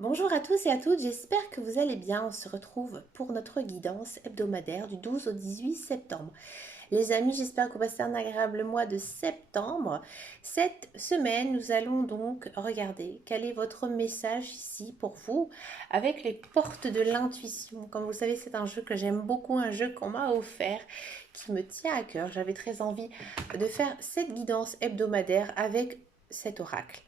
Bonjour à tous et à toutes, j'espère que vous allez bien. On se retrouve pour notre guidance hebdomadaire du 12 au 18 septembre. Les amis, j'espère que vous passez un agréable mois de septembre. Cette semaine, nous allons donc regarder quel est votre message ici pour vous avec les portes de l'intuition. Comme vous savez, c'est un jeu que j'aime beaucoup, un jeu qu'on m'a offert qui me tient à cœur. J'avais très envie de faire cette guidance hebdomadaire avec cet oracle.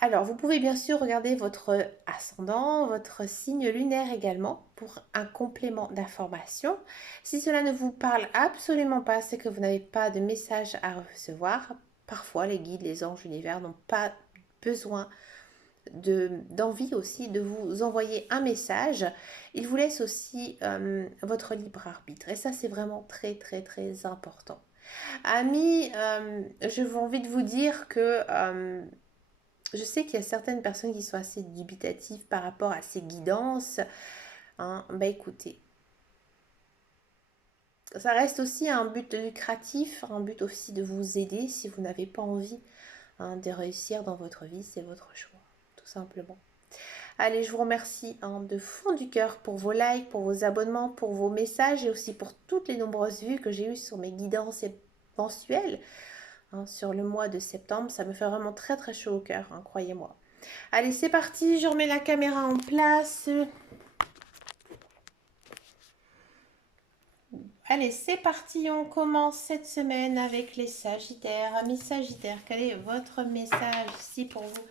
Alors, vous pouvez bien sûr regarder votre ascendant, votre signe lunaire également pour un complément d'information. Si cela ne vous parle absolument pas, c'est que vous n'avez pas de message à recevoir. Parfois, les guides, les anges, l'univers n'ont pas besoin d'envie aussi de vous envoyer un message. Ils vous laissent aussi votre libre arbitre. Et ça, c'est vraiment très, très, très important. Amis, je veux envie de vous dire que je sais qu'il y a certaines personnes qui sont assez dubitatives par rapport à ces guidances. Hein. Bah écoutez, ça reste aussi un but lucratif, un but aussi de vous aider si vous n'avez pas envie de réussir dans votre vie, c'est votre choix, tout simplement. Allez, je vous remercie de fond du cœur pour vos likes, pour vos abonnements, pour vos messages et aussi pour toutes les nombreuses vues que j'ai eues sur mes guidances mensuelles sur le mois de septembre. Ça me fait vraiment très très chaud au cœur, croyez-moi. Allez, c'est parti, je remets la caméra en place. Allez, c'est parti, on commence cette semaine avec les Sagittaires. Amis Sagittaires, quel est votre message ici pour vous?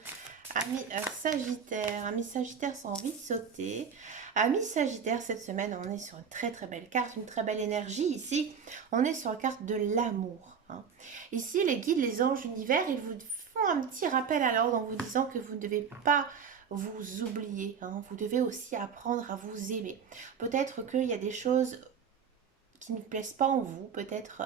Amis Sagittaires, amis Sagittaires sans envie de sauter. Amis Sagittaires, cette semaine, on est sur une très très belle carte, une très belle énergie ici. On est sur la carte de l'amour. Ici, les guides, les anges, l'univers, ils vous font un petit rappel à l'ordre en vous disant que vous ne devez pas vous oublier. Vous devez aussi apprendre à vous aimer. Peut-être qu'il y a des choses qui ne plaisent pas en vous, peut-être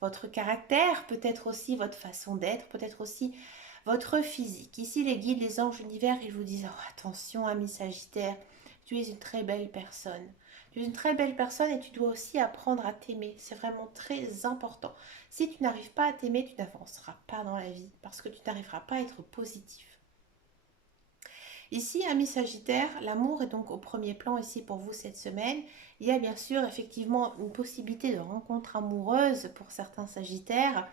votre caractère, peut-être aussi votre façon d'être, peut-être aussi votre physique. Ici, les guides, les anges, l'univers, ils vous disent oh, attention, ami Sagittaire, tu es une très belle personne. Tu es une très belle personne et tu dois aussi apprendre à t'aimer. C'est vraiment très important. Si tu n'arrives pas à t'aimer, tu n'avanceras pas dans la vie parce que tu n'arriveras pas à être positif. Ici, ami Sagittaire, l'amour est donc au premier plan ici pour vous cette semaine. Il y a bien sûr effectivement une possibilité de rencontre amoureuse pour certains Sagittaires.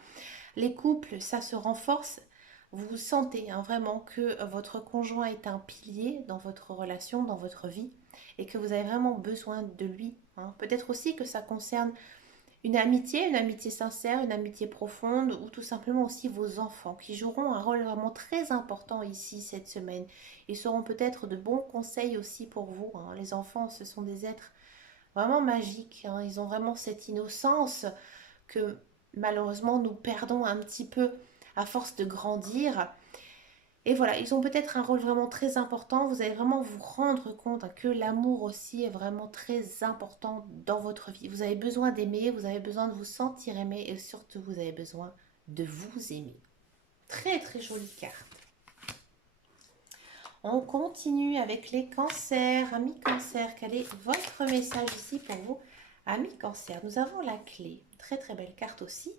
Les couples, ça se renforce. Vous sentez vraiment que votre conjoint est un pilier dans votre relation, dans votre vie, et que vous avez vraiment besoin de lui. Peut-être aussi que ça concerne une amitié sincère, une amitié profonde, ou tout simplement aussi vos enfants qui joueront un rôle vraiment très important ici cette semaine. Ils seront peut-être de bons conseils aussi pour vous. Les enfants, ce sont des êtres vraiment magiques. Ils ont vraiment cette innocence que malheureusement nous perdons un petit peu à force de grandir. Et voilà, ils ont peut-être un rôle vraiment très important. Vous allez vraiment vous rendre compte que l'amour aussi est vraiment très important dans votre vie. Vous avez besoin d'aimer, vous avez besoin de vous sentir aimé et surtout vous avez besoin de vous aimer. Très très jolie carte. On continue avec les cancers. Amis cancer, quel est votre message ici pour vous? Amis cancer, nous avons la clé. Très très belle carte aussi.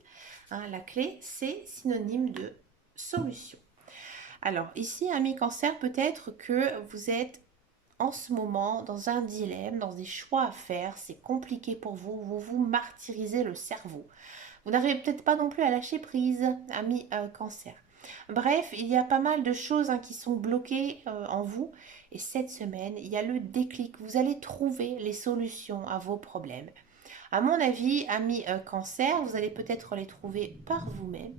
La clé, c'est synonyme de solution. Alors ici, amis cancer, peut-être que vous êtes en ce moment dans un dilemme, dans des choix à faire. C'est compliqué pour vous. Vous vous martyrisez le cerveau. Vous n'arrivez peut-être pas non plus à lâcher prise, amis cancer. Bref, il y a pas mal de choses qui sont bloquées en vous. Et cette semaine, il y a le déclic. Vous allez trouver les solutions à vos problèmes. À mon avis, amis cancer, vous allez peut-être les trouver par vous-même.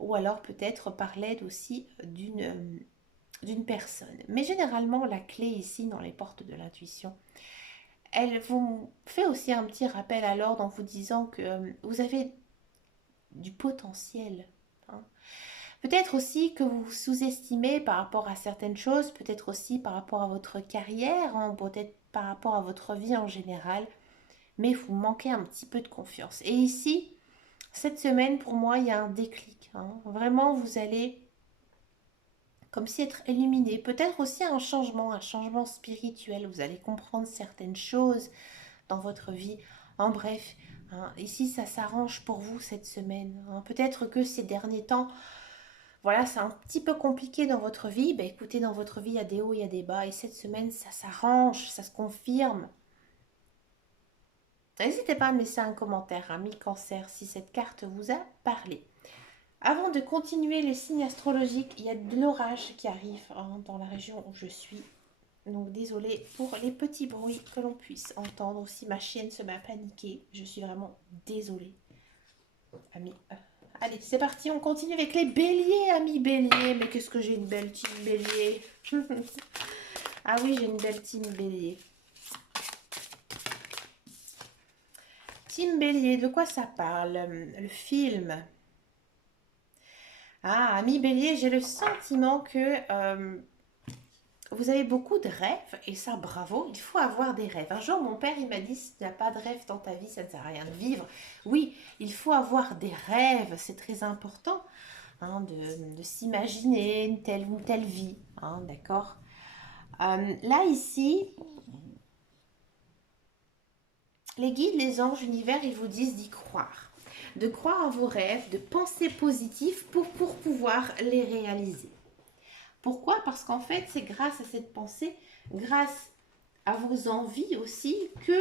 Ou alors peut-être par l'aide aussi d'une personne. Mais généralement, la clé ici dans les portes de l'intuition, elle vous fait aussi un petit rappel à l'ordre en vous disant que vous avez du potentiel. hein. Peut-être aussi que vous vous sous-estimez par rapport à certaines choses, peut-être aussi par rapport à votre carrière, peut-être par rapport à votre vie en général, mais vous manquez un petit peu de confiance. Et ici, cette semaine, pour moi, il y a un déclic. Vraiment, vous allez comme si être illuminé, peut-être aussi un changement spirituel. Vous allez comprendre certaines choses dans votre vie. En bref, ici ça s'arrange pour vous cette semaine. Peut-être que ces derniers temps, voilà, c'est un petit peu compliqué dans votre vie. Ben, écoutez, dans votre vie, il y a des hauts, il y a des bas. Et cette semaine, ça s'arrange, ça se confirme. N'hésitez pas à me laisser un commentaire, ami Cancer, si cette carte vous a parlé. Avant de continuer les signes astrologiques, il y a de l'orage qui arrive dans la région où je suis. Donc désolée pour les petits bruits que l'on puisse entendre. Aussi ma chienne se met à paniquer. Je suis vraiment désolée. Amis. Allez, c'est parti, on continue avec les béliers, amis béliers. Mais qu'est-ce que j'ai une belle team bélier. Ah oui, j'ai une belle team bélier. Team bélier, de quoi ça parle? Le film. Ah, ami bélier, j'ai le sentiment que vous avez beaucoup de rêves. Et ça, bravo, il faut avoir des rêves. Un jour, mon père, il m'a dit, si tu n'as pas de rêve dans ta vie, ça ne sert à rien de vivre. Oui, il faut avoir des rêves, c'est très important. De s'imaginer une telle vie, d'accord. Là, ici, les guides, les anges, l'univers, ils vous disent d'y croire. De croire à vos rêves, de penser positif pour pouvoir les réaliser. Pourquoi? Parce qu'en fait, c'est grâce à cette pensée, grâce à vos envies aussi, que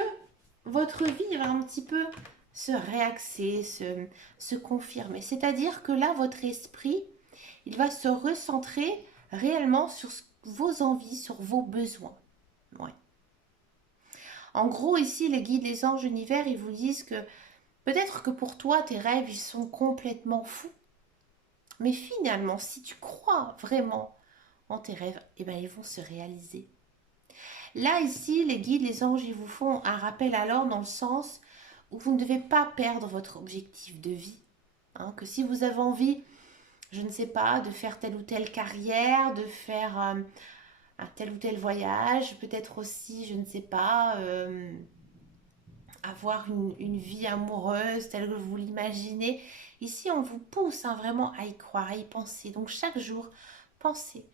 votre vie va un petit peu se réaxer, se confirmer. C'est-à-dire que là, votre esprit, il va se recentrer réellement sur vos envies, sur vos besoins. Ouais. En gros, ici, les guides, les anges, l'univers, ils vous disent que peut-être que pour toi, tes rêves, ils sont complètement fous. Mais finalement, si tu crois vraiment en tes rêves, eh ben, ils vont se réaliser. Là, ici, les guides, les anges, ils vous font un rappel alors dans le sens où vous ne devez pas perdre votre objectif de vie. Que si vous avez envie, je ne sais pas, de faire telle ou telle carrière, de faire un tel ou tel voyage, peut-être aussi, je ne sais pas, avoir une vie amoureuse telle que vous l'imaginez. Ici, on vous pousse vraiment à y croire, à y penser. Donc chaque jour, pensez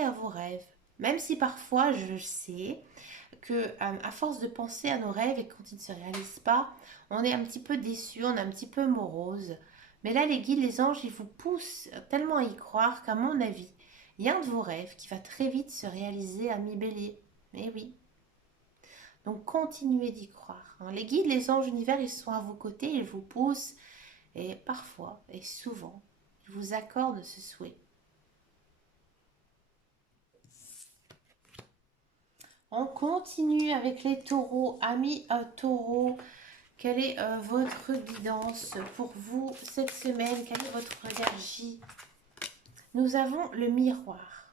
à vos rêves. Même si parfois, je sais que à force de penser à nos rêves et quand ils ne se réalisent pas, on est un petit peu déçu, on est un petit peu morose. Mais là, les guides, les anges, ils vous poussent tellement à y croire qu'à mon avis, il y a un de vos rêves qui va très vite se réaliser à mi-bélier. Mais oui. Donc continuez d'y croire. Les guides, les anges, l'univers, ils sont à vos côtés, ils vous poussent et parfois et souvent, ils vous accordent ce souhait. On continue avec les taureaux. Amis taureaux, quelle est votre guidance pour vous cette semaine? Quelle est votre énergie? Nous avons le miroir.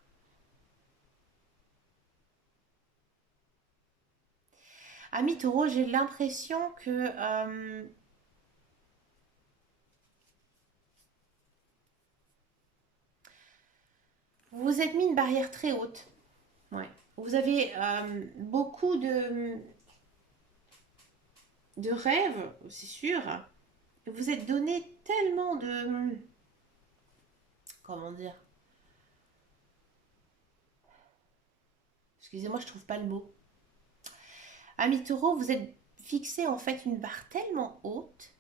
Amis taureaux, j'ai l'impression que vous vous êtes mis une barrière très haute. Ouais. Vous avez beaucoup de rêves, c'est sûr. Vous êtes donné tellement de... Comment dire? Excusez-moi, je trouve pas le mot. Amis taureau, vous êtes fixé en fait une barre tellement haute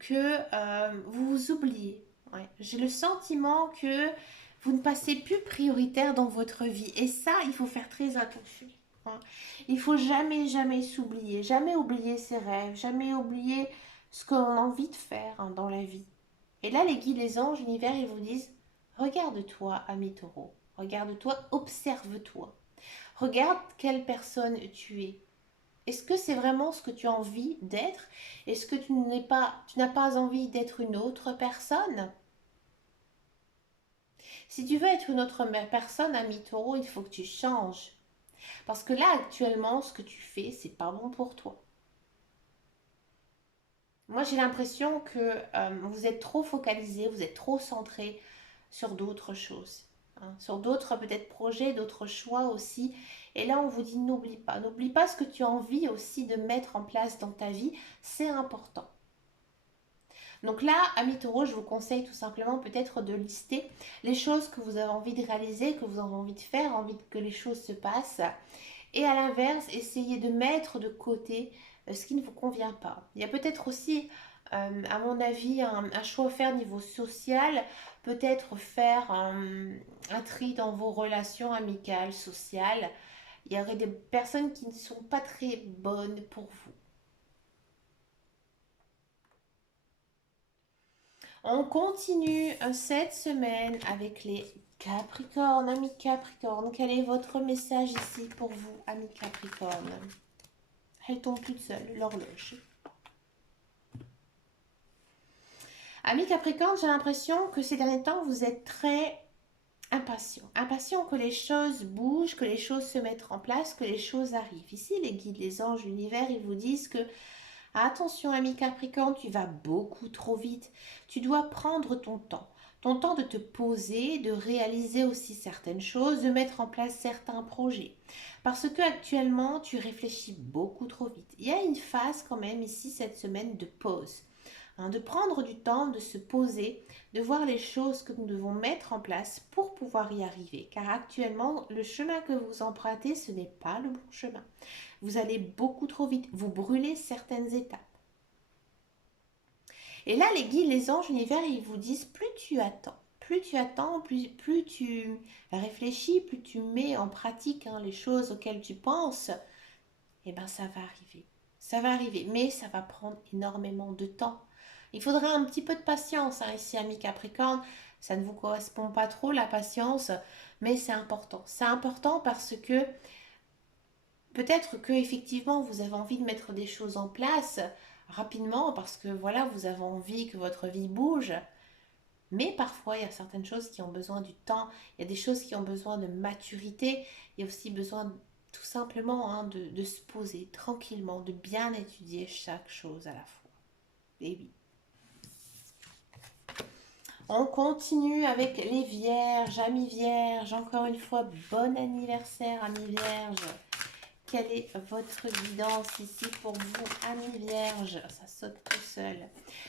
que vous vous oubliez. Ouais. J'ai le sentiment que vous ne passez plus prioritaire dans votre vie. Et ça, il faut faire très attention. Il faut jamais, jamais s'oublier. Jamais oublier ses rêves. Jamais oublier ce qu'on a envie de faire dans la vie. Et là, les guides, les anges, l'univers, ils vous disent, regarde-toi, ami taureau. Regarde-toi, observe-toi. Regarde quelle personne tu es. Est-ce que c'est vraiment ce que tu as envie d'être? Est-ce que tu n'as pas envie d'être une autre personne? Si tu veux être une autre personne, ami taureau, il faut que tu changes. Parce que là, actuellement, ce que tu fais, c'est pas bon pour toi. Moi, j'ai l'impression que vous êtes trop focalisé, vous êtes trop centré sur d'autres choses, sur d'autres peut-être projets, d'autres choix aussi. Et là, on vous dit n'oublie pas ce que tu as envie aussi de mettre en place dans ta vie, c'est important. Donc là, amis taureau, je vous conseille tout simplement peut-être de lister les choses que vous avez envie de réaliser, que vous avez envie de faire, envie que les choses se passent. Et à l'inverse, essayez de mettre de côté ce qui ne vous convient pas. Il y a peut-être aussi À mon avis, un choix à faire niveau social, peut-être faire un tri dans vos relations amicales, sociales. Il y aurait des personnes qui ne sont pas très bonnes pour vous. On continue cette semaine avec les Capricornes, amis Capricornes. Quel est votre message ici pour vous, amis Capricornes? Elle tombe toute seule, l'horloge. Amis Capricornes, j'ai l'impression que ces derniers temps, vous êtes très impatient. Impatient que les choses bougent, que les choses se mettent en place, que les choses arrivent. Ici, les guides, les anges, l'univers, ils vous disent que attention, ami Capricorne, tu vas beaucoup trop vite. Tu dois prendre ton temps. Ton temps de te poser, de réaliser aussi certaines choses, de mettre en place certains projets. Parce que actuellement, tu réfléchis beaucoup trop vite. Il y a une phase quand même ici cette semaine de pause. De prendre du temps, de se poser, de voir les choses que nous devons mettre en place pour pouvoir y arriver. Car actuellement, le chemin que vous empruntez, ce n'est pas le bon chemin. Vous allez beaucoup trop vite, vous brûlez certaines étapes. Et là, les guides, les anges, l'univers, ils vous disent, plus tu attends, plus tu réfléchis, plus tu mets en pratique les choses auxquelles tu penses, et bien ça va arriver. Ça va arriver, mais ça va prendre énormément de temps. Il faudra un petit peu de patience ici, ami Capricorne. Ça ne vous correspond pas trop, la patience, mais c'est important. C'est important parce que peut-être que effectivement vous avez envie de mettre des choses en place rapidement parce que voilà, vous avez envie que votre vie bouge. Mais parfois, il y a certaines choses qui ont besoin du temps, il y a des choses qui ont besoin de maturité, il y a aussi besoin tout simplement de se poser tranquillement, de bien étudier chaque chose à la fois. Et oui. On continue avec les vierges, amis vierges. Encore une fois, bon anniversaire, amis vierges. Quelle est votre guidance ici pour vous, amis vierges? Ça saute tout seul.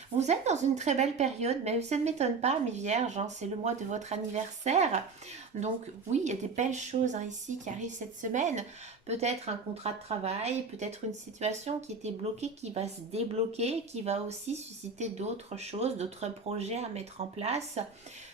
Vous êtes dans une très belle période, mais ça ne m'étonne pas, amis vierges, c'est le mois de votre anniversaire. Donc oui, il y a des belles choses ici qui arrivent cette semaine. Peut-être un contrat de travail, peut-être une situation qui était bloquée, qui va se débloquer, qui va aussi susciter d'autres choses, d'autres projets à mettre en place.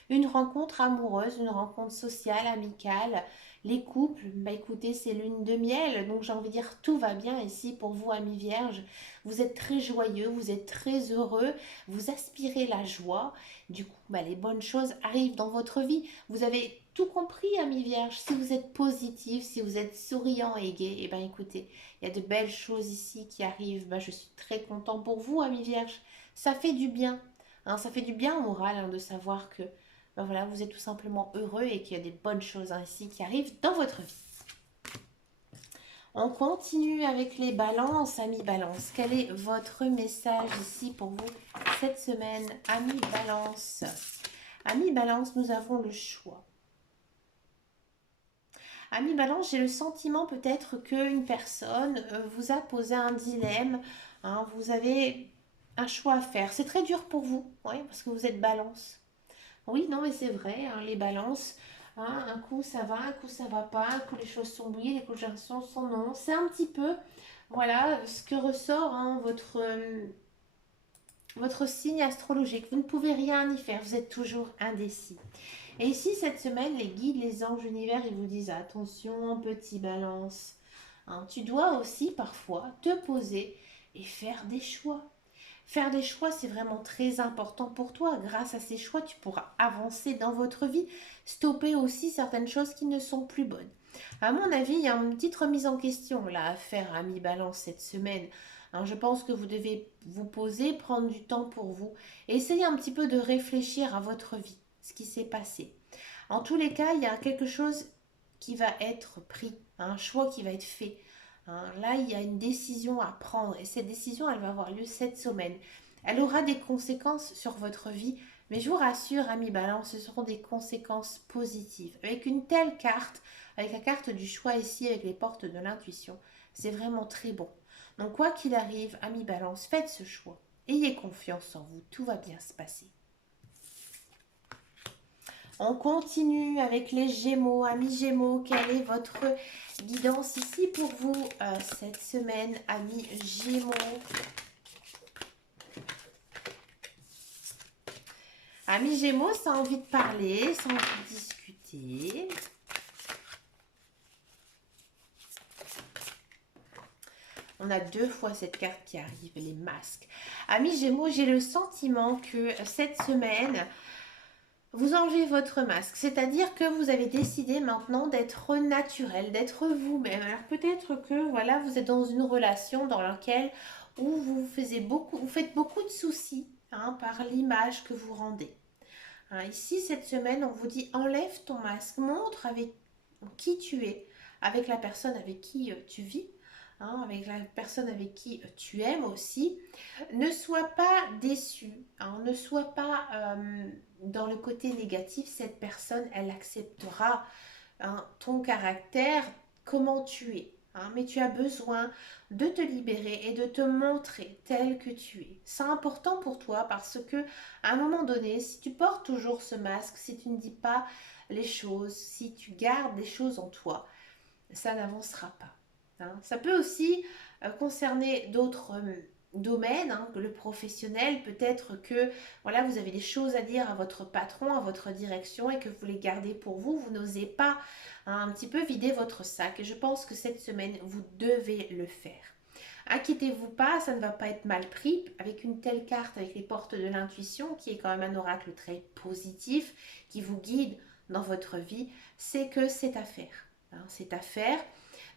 Une rencontre amoureuse, une rencontre sociale, amicale. Les couples, bah écoutez, c'est lune de miel, donc j'ai envie de dire tout va bien ici pour vous, amis vierges. Vous êtes très joyeux, vous êtes très heureux, vous aspirez la joie. Du coup, bah, les bonnes choses arrivent dans votre vie. Vous avez tout compris, amis vierges. Si vous êtes positif, si vous êtes souriant et gai, et ben écoutez, il y a de belles choses ici qui arrivent. Bah, je suis très content pour vous, amis vierges. Ça fait du bien. Ça fait du bien au moral de savoir que ben voilà, vous êtes tout simplement heureux et qu'il y a des bonnes choses ici qui arrivent dans votre vie. On continue avec les balances, amis balance. Quel est votre message ici pour vous cette semaine, amis balance? Amis balance, nous avons le choix. Amis balance, j'ai le sentiment peut-être qu'une personne vous a posé un dilemme. Vous avez un choix à faire. C'est très dur pour vous, oui, parce que vous êtes balance. Oui, non, mais c'est vrai, les balances, un coup ça va, un coup ça va pas, un coup les choses sont oui, les coups sont non. C'est un petit peu, voilà, ce que ressort votre signe astrologique. Vous ne pouvez rien y faire, vous êtes toujours indécis. Et ici, cette semaine, les guides, les anges, l'univers, ils vous disent attention, petit balance. Tu dois aussi parfois te poser et faire des choix. Faire des choix, c'est vraiment très important pour toi. Grâce à ces choix, tu pourras avancer dans votre vie, stopper aussi certaines choses qui ne sont plus bonnes. À mon avis, il y a une petite remise en question là à faire à mi-balance cette semaine. Je pense que vous devez vous poser, prendre du temps pour vous et essayer un petit peu de réfléchir à votre vie, ce qui s'est passé. En tous les cas, il y a quelque chose qui va être pris, un choix qui va être fait. Là, il y a une décision à prendre et cette décision, elle va avoir lieu cette semaine. Elle aura des conséquences sur votre vie, mais je vous rassure, amis balance, ce seront des conséquences positives. Avec une telle carte, avec la carte du choix ici, avec les portes de l'intuition, c'est vraiment très bon. Donc, quoi qu'il arrive, amis balance, faites ce choix. Ayez confiance en vous, tout va bien se passer. On continue avec les Gémeaux. Amis Gémeaux, quelle est votre guidance ici pour vous cette semaine, amis Gémeaux? Amis Gémeaux, ça a envie de parler, ça a envie de discuter. On a 2 fois cette carte qui arrive, les masques. Amis Gémeaux, j'ai le sentiment que cette semaine, vous enlevez votre masque. C'est-à-dire que vous avez décidé maintenant d'être naturel, d'être vous-même. Alors peut-être que voilà, vous êtes dans une relation dans laquelle où vous faites beaucoup de soucis par l'image que vous rendez. Ici, cette semaine, on vous dit enlève ton masque, montre avec qui tu es, avec la personne avec qui tu vis, avec la personne avec qui tu aimes aussi. Ne sois pas déçu, ne sois pas dans le côté négatif. Cette personne, elle acceptera ton caractère, comment tu es. Mais tu as besoin de te libérer et de te montrer tel que tu es. C'est important pour toi parce que à un moment donné, si tu portes toujours ce masque, si tu ne dis pas les choses, si tu gardes les choses en toi, ça n'avancera pas. Ça peut aussi concerner d'autres domaines, que le professionnel, peut-être que voilà, vous avez des choses à dire à votre patron, à votre direction et que vous les gardez pour vous, vous n'osez pas un petit peu vider votre sac. Et je pense que cette semaine, vous devez le faire. Inquiétez-vous pas, ça ne va pas être mal pris. Avec une telle carte, avec les portes de l'intuition, qui est quand même un oracle très positif, qui vous guide dans votre vie, c'est que c'est à faire. C'est à faire.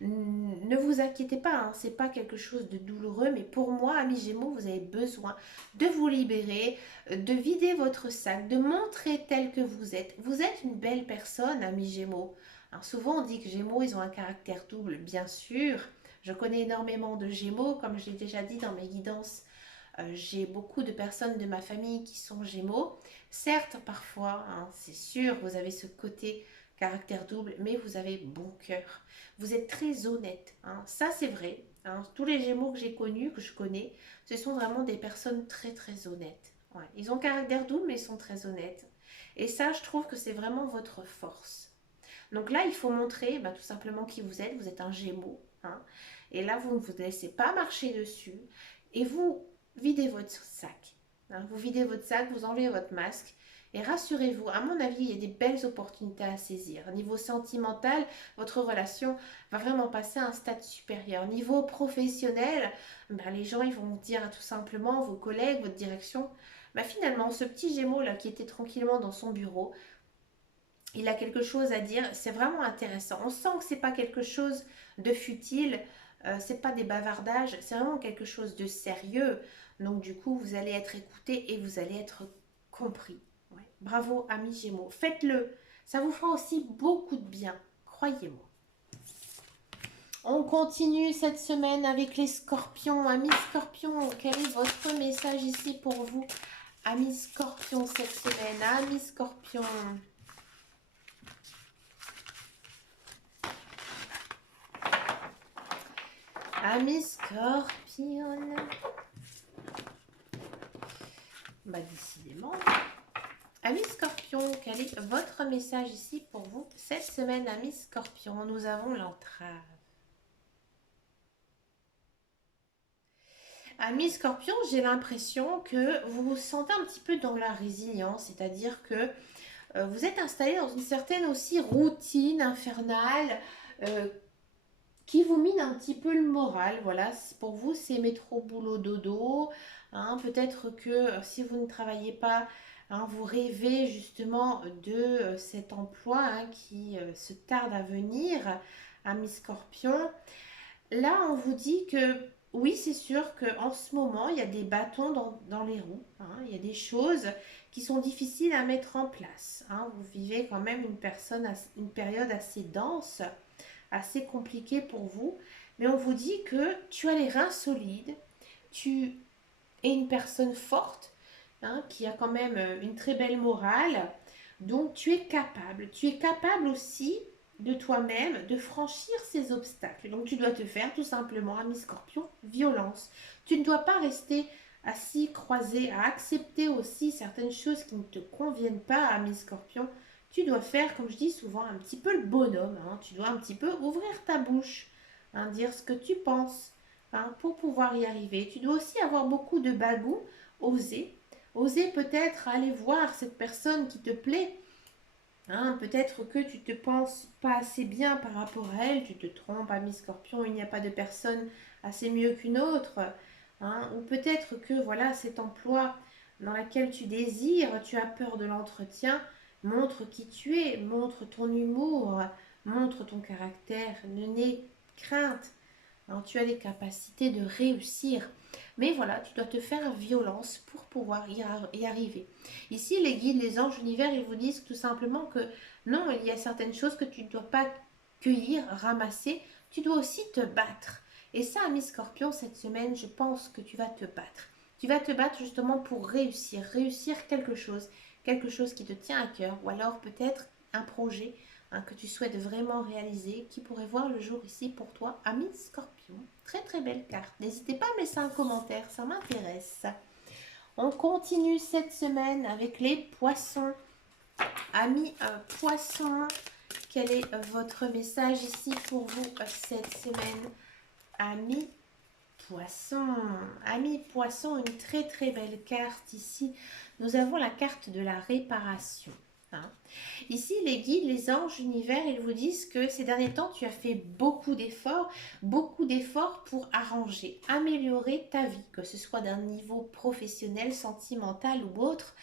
Ne vous inquiétez pas, c'est pas quelque chose de douloureux, mais pour moi, amis Gémeaux, vous avez besoin de vous libérer, de vider votre sac, de montrer tel que vous êtes. Vous êtes une belle personne, amis Gémeaux. Alors souvent, on dit que Gémeaux, ils ont un caractère double, bien sûr. Je connais énormément de Gémeaux, comme je l'ai déjà dit dans mes guidances. J'ai beaucoup de personnes de ma famille qui sont Gémeaux. Certes, parfois, c'est sûr, vous avez ce côté caractère double, mais vous avez bon cœur. Vous êtes très honnête. Ça, c'est vrai. Tous les Gémeaux que j'ai connus, que je connais, ce sont vraiment des personnes très très honnêtes. Ouais. Ils ont caractère double, mais ils sont très honnêtes. Et ça, je trouve que c'est vraiment votre force. Donc là, il faut montrer tout simplement qui vous êtes. Vous êtes un Gémeaux. Et là, vous ne vous laissez pas marcher dessus. Et vous videz votre sac. Vous videz votre sac, vous enlevez votre masque. Et rassurez-vous, à mon avis, il y a des belles opportunités à saisir. Au niveau sentimental, votre relation va vraiment passer à un stade supérieur. Au niveau professionnel, les gens ils vont dire tout simplement, vos collègues, votre direction, finalement, ce petit Gémeaux là qui était tranquillement dans son bureau, il a quelque chose à dire. C'est vraiment intéressant. On sent que c'est pas quelque chose de futile, c'est pas des bavardages, c'est vraiment quelque chose de sérieux. Donc du coup, vous allez être écouté et vous allez être compris. Ouais. Bravo, amis Gémeaux. Faites-le. Ça vous fera aussi beaucoup de bien. Croyez-moi. On continue cette semaine avec les scorpions. Amis scorpions, quel est votre message ici pour vous? Amis scorpions cette semaine. Amis scorpions. Amis scorpions. Décidément. Amis Scorpion, quel est votre message ici pour vous cette semaine, amis Scorpion? Nous avons l'entrave. Amis Scorpion, j'ai l'impression que vous vous sentez un petit peu dans la résilience, c'est-à-dire que vous êtes installé dans une certaine aussi routine infernale qui vous mine un petit peu le moral. Voilà, pour vous, c'est métro, boulot, dodo. Peut-être que si vous ne travaillez pas, vous rêvez justement de cet emploi qui se tarde à venir, amis Scorpion. Là, on vous dit que oui, c'est sûr qu'en ce moment, il y a des bâtons dans les roues. Il y a des choses qui sont difficiles à mettre en place. Vous vivez quand même une période assez dense, assez compliquée pour vous. Mais on vous dit que tu as les reins solides, tu es une personne forte, qui a quand même une très belle morale. Donc tu es capable. Tu es capable aussi de toi-même de franchir ces obstacles. Donc tu dois te faire tout simplement, ami Scorpion, violence. Tu ne dois pas rester assis, croisé, à accepter aussi certaines choses qui ne te conviennent pas, ami Scorpion. Tu dois faire, comme je dis souvent, un petit peu le bonhomme. Tu dois un petit peu ouvrir ta bouche, dire ce que tu penses, pour pouvoir y arriver. Tu dois aussi avoir beaucoup de bagou, oser, Osez peut-être aller voir cette personne qui te plaît. Hein, peut-être que tu te penses pas assez bien par rapport à elle, tu te trompes, ami Scorpion, il n'y a pas de personne assez mieux qu'une autre. Hein, ou peut-être que voilà, cet emploi dans lequel tu désires, tu as peur de l'entretien, montre qui tu es, montre ton humour, montre ton caractère, ne n'aie crainte. Hein, tu as les capacités de réussir. Mais voilà, tu dois te faire violence pour pouvoir y arriver. Ici, les guides, les anges, l'univers, ils vous disent tout simplement que non, il y a certaines choses que tu ne dois pas cueillir, ramasser. Tu dois aussi te battre. Et ça, ami Scorpion, cette semaine, je pense que tu vas te battre. Tu vas te battre justement pour réussir quelque chose qui te tient à cœur, ou alors peut-être un projet que tu souhaites vraiment réaliser, qui pourrait voir le jour ici pour toi, ami Scorpion. Très très belle carte. N'hésitez pas à me laisser un commentaire, ça m'intéresse. On continue cette semaine avec les poissons. Amis poissons, quel est votre message ici pour vous cette semaine? Amis poissons, amis poissons, une très très belle carte ici. Nous avons la carte de la réparation. Hein. Ici, les guides, les anges, l'univers, ils vous disent que ces derniers temps, tu as fait beaucoup d'efforts pour arranger, améliorer ta vie, que ce soit d'un niveau professionnel, sentimental ou autre.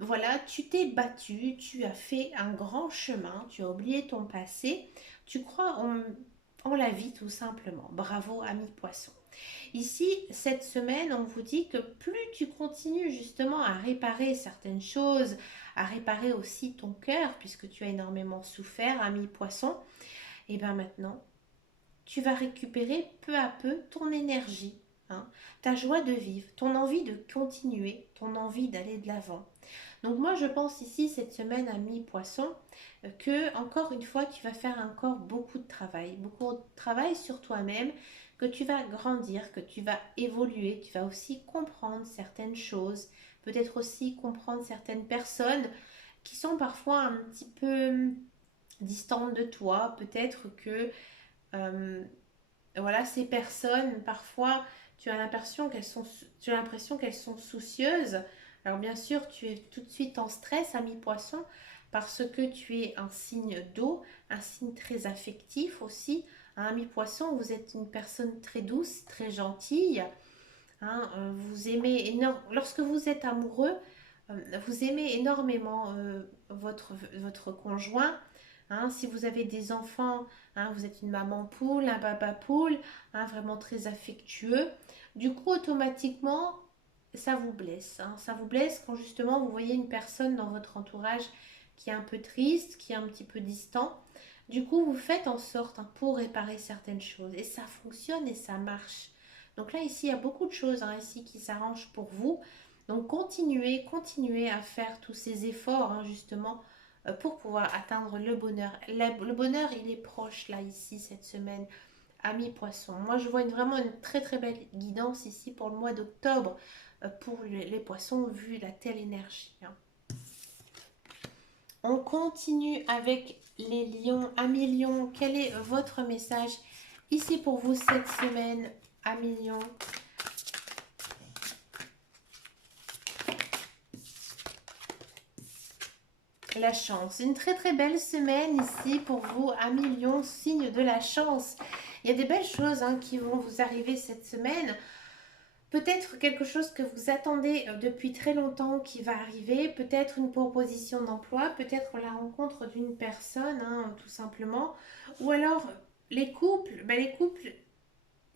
Voilà, tu t'es battu, tu as fait un grand chemin, tu as oublié ton passé, tu crois en la vie tout simplement. Bravo, ami poisson. Ici, cette semaine, on vous dit que plus tu continues justement à réparer certaines choses, à réparer aussi ton cœur, puisque tu as énormément souffert, ami poisson, et bien maintenant, tu vas récupérer peu à peu ton énergie, hein, ta joie de vivre, ton envie de continuer, ton envie d'aller de l'avant. Donc moi, je pense ici, cette semaine, ami poisson, que encore une fois, tu vas faire encore beaucoup de travail sur toi-même, que tu vas grandir, que tu vas évoluer, tu vas aussi comprendre certaines choses, peut-être aussi comprendre certaines personnes qui sont parfois un petit peu distantes de toi, peut-être que euh, voilà, ces personnes, parfois, tu as l'impression qu'elles sont soucieuses. Alors bien sûr, tu es tout de suite en stress, ami poisson, parce que tu es un signe d'eau, un signe très affectif aussi. Hein, ami poisson, vous êtes une personne très douce, très gentille. Hein, vous aimez lorsque vous êtes amoureux, vous aimez énormément votre conjoint. Hein, si vous avez des enfants, hein, vous êtes une maman poule, un papa poule, hein, vraiment très affectueux. Du coup, automatiquement, ça vous blesse. Hein, ça vous blesse quand justement vous voyez une personne dans votre entourage qui est un peu triste, qui est un petit peu distant. Du coup, vous faites en sorte pour réparer certaines choses. Et ça fonctionne et ça marche. Donc là, ici, il y a beaucoup de choses ici qui s'arrangent pour vous. Donc continuez à faire tous ces efforts justement pour pouvoir atteindre le bonheur. Le bonheur, il est proche là, ici, cette semaine, ami poisson. Moi, je vois vraiment une très très belle guidance ici pour le mois d'octobre pour les poissons, vu la telle énergie. On continue avec les lions. Amis lions, quel est votre message ici pour vous cette semaine, amis lions? La chance. Une très très belle semaine ici pour vous, amis lions, signe de la chance. Il y a des belles choses qui vont vous arriver cette semaine. Peut-être quelque chose que vous attendez depuis très longtemps qui va arriver, peut-être une proposition d'emploi, peut-être la rencontre d'une personne, tout simplement. Ou alors les couples,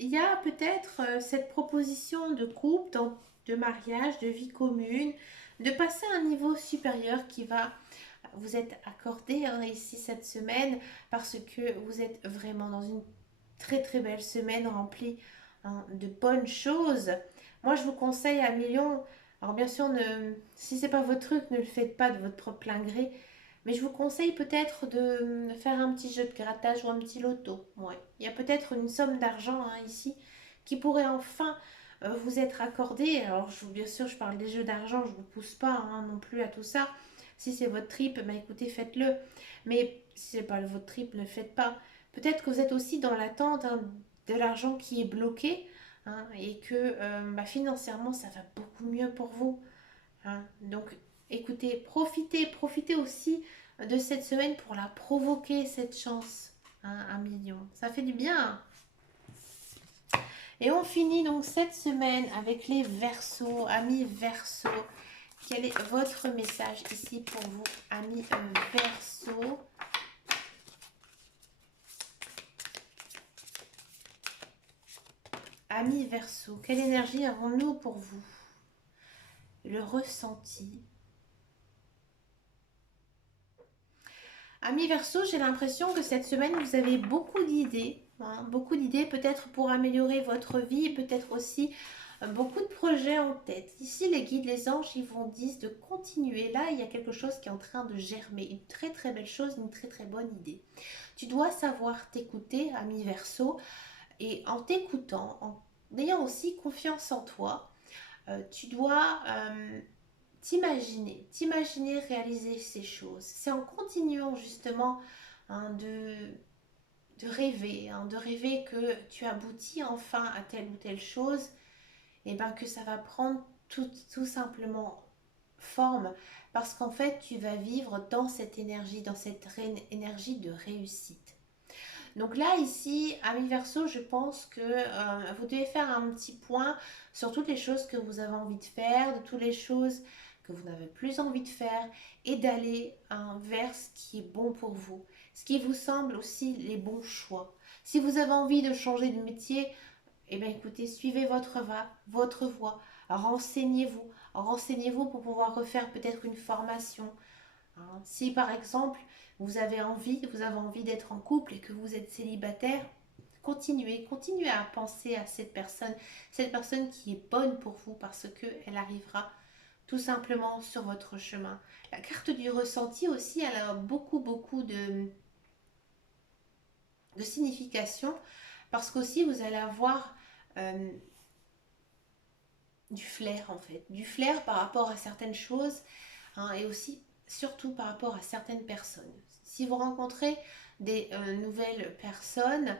il y a peut-être cette proposition de couple, de mariage, de vie commune, de passer à un niveau supérieur qui va vous être accordé ici cette semaine parce que vous êtes vraiment dans une très très belle semaine remplie de bonnes choses. Moi, je vous conseille à millions. Alors, bien sûr, si c'est pas votre truc, ne le faites pas de votre plein gré. Mais je vous conseille peut-être de faire un petit jeu de grattage ou un petit loto. Ouais. Il y a peut-être une somme d'argent ici qui pourrait enfin vous être accordée. Alors, bien sûr, je parle des jeux d'argent, je ne vous pousse pas non plus à tout ça. Si c'est votre trip, écoutez, faites-le. Mais si c'est pas votre trip, ne le faites pas. Peut-être que vous êtes aussi dans l'attente de l'argent qui est bloqué et que financièrement ça va beaucoup mieux pour vous. hein. Donc, écoutez, profitez aussi de cette semaine pour la provoquer, cette chance, hein, 1 million. Ça fait du bien. Et on finit donc cette semaine avec les Verseaux, amis Verseaux. Quel est votre message ici pour vous, amis Verseaux? Amis Verseaux, quelle énergie avons-nous pour vous? Le ressenti. Amis Verseaux, j'ai l'impression que cette semaine, vous avez beaucoup d'idées. Hein, beaucoup d'idées peut-être pour améliorer votre vie, peut-être aussi beaucoup de projets en tête. Ici, les guides, les anges, ils vous disent de continuer. Là, il y a quelque chose qui est en train de germer. Une très très belle chose, une très très bonne idée. Tu dois savoir t'écouter, ami Verseau, et en t'écoutant, en ayant aussi confiance en toi, tu dois t'imaginer réaliser ces choses. C'est en continuant justement, hein, de rêver que tu aboutis enfin à telle ou telle chose, et ben que ça va prendre tout simplement forme, parce qu'en fait tu vas vivre dans cette énergie, dans cette énergie de réussite. Donc là, ici, ami Verseau, je pense que vous devez faire un petit point sur toutes les choses que vous avez envie de faire, de toutes les choses que vous n'avez plus envie de faire, et d'aller vers ce qui est bon pour vous, ce qui vous semble aussi les bons choix. Si vous avez envie de changer de métier, eh bien écoutez, suivez votre voie, renseignez-vous pour pouvoir refaire peut-être une formation. Hein. Si par exemple vous avez envie d'être en couple et que vous êtes célibataire, continuez à penser à cette personne qui est bonne pour vous, parce qu'elle arrivera tout simplement sur votre chemin. La carte du ressenti aussi, elle a beaucoup de signification, parce qu'aussi vous allez avoir euh, du flair en fait, du flair par rapport à certaines choses, hein, et aussi surtout par rapport à certaines personnes. Si vous rencontrez des nouvelles personnes,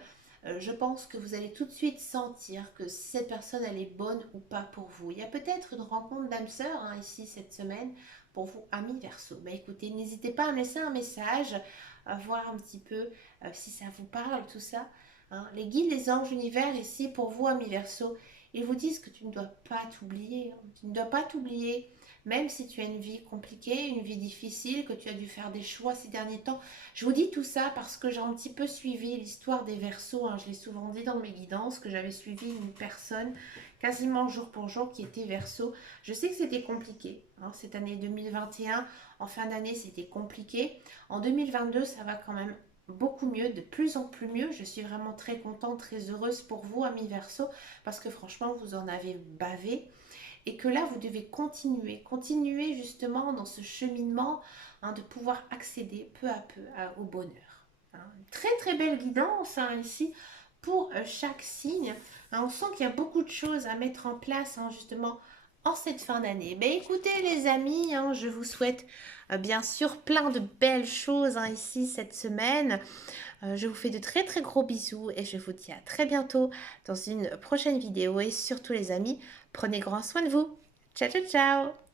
je pense que vous allez tout de suite sentir que cette personne elle est bonne ou pas pour vous. Il y a peut-être une rencontre d'âme sœur, hein, ici cette semaine pour vous, amis Verseau. Ben, écoutez, n'hésitez pas à me laisser un message, à voir un petit peu si ça vous parle, tout ça. Hein. Les guides, les anges, l'univers ici pour vous, amis Verseau, ils vous disent que tu ne dois pas t'oublier. Hein. Tu ne dois pas t'oublier, même si tu as une vie compliquée, une vie difficile, que tu as dû faire des choix ces derniers temps. Je vous dis tout ça parce que j'ai un petit peu suivi l'histoire des Verseaux. Hein. Je l'ai souvent dit dans mes guidances que j'avais suivi une personne quasiment jour pour jour qui était Verseau. Je sais que c'était compliqué. Hein. Cette année 2021, en fin d'année, c'était compliqué. En 2022, ça va quand même beaucoup mieux, de plus en plus mieux. Je suis vraiment très contente, très heureuse pour vous, amis Verseau, parce que franchement, vous en avez bavé. Et que là, vous devez continuer justement dans ce cheminement, hein, de pouvoir accéder peu à peu au bonheur. Hein. Très très belle guidance, hein, ici pour chaque signe. Hein, on sent qu'il y a beaucoup de choses à mettre en place, hein, justement en cette fin d'année. Mais écoutez les amis, hein, je vous souhaite bien sûr plein de belles choses, hein, ici cette semaine. Je vous fais de très très gros bisous et je vous dis à très bientôt dans une prochaine vidéo. Et surtout les amis, prenez grand soin de vous. Ciao ciao ciao.